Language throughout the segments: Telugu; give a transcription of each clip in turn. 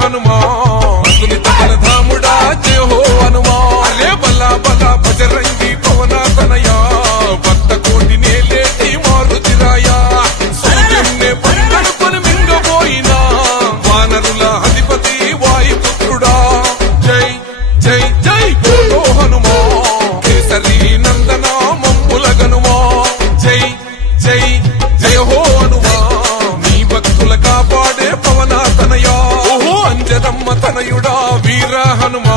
హనుమా బలధాముడా జయ హో హనుమా అరే బలా బలా బజరంగి పవన తనయా భక్త కోటి నేలేటి మారుతిరాయా సూర్యున్నే పందనుకొని మింగబోయినా వానరుల అధిపతి వాయుపుత్రుడా జై జై జై బోలో హనుమా కేసరి నందన మమ్ముల గనుమా జై జై జయ హో హనుమా నీ భక్తుల కాపాడే పవన తనయా ఓహో అంజనమ్మ తనయుడా వీర హనుమా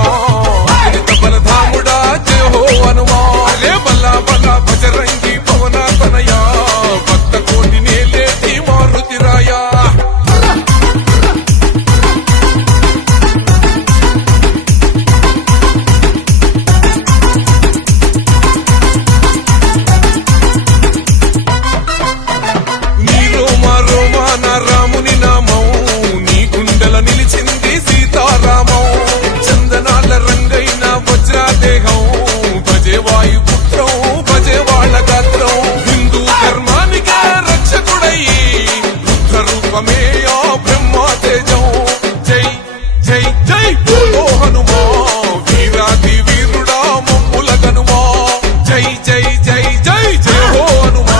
బలధాముడా జయ హో హనుమా అరే బల్లా బల్లా బజరంగి పవన తనయా భక్త కోటి నేలేటి మారుతిరాయా నీలో మారో మాన రాముని నామం నీ గుండెల నిలిచింది సీతారామం చందనాల రంగైన వజ్రాదేహం భజే వాయుపుత్రం భజే వాళ్ళ గాత్రం హిందూ ధర్మానికే రక్షకుడయ్యి రుద్ర రూపమే ఆ బ్రహ్మ తేజం జై జై జై బోలో హనుమా వీరాది వీరుడా మమ్ముల గనుమా జై జై జై జై జయ హో హనుమా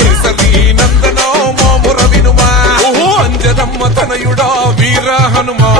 కేసరి నందన మాముర వినుమా ఓహో అంజనమ్మ తనయుడా వీర హనుమా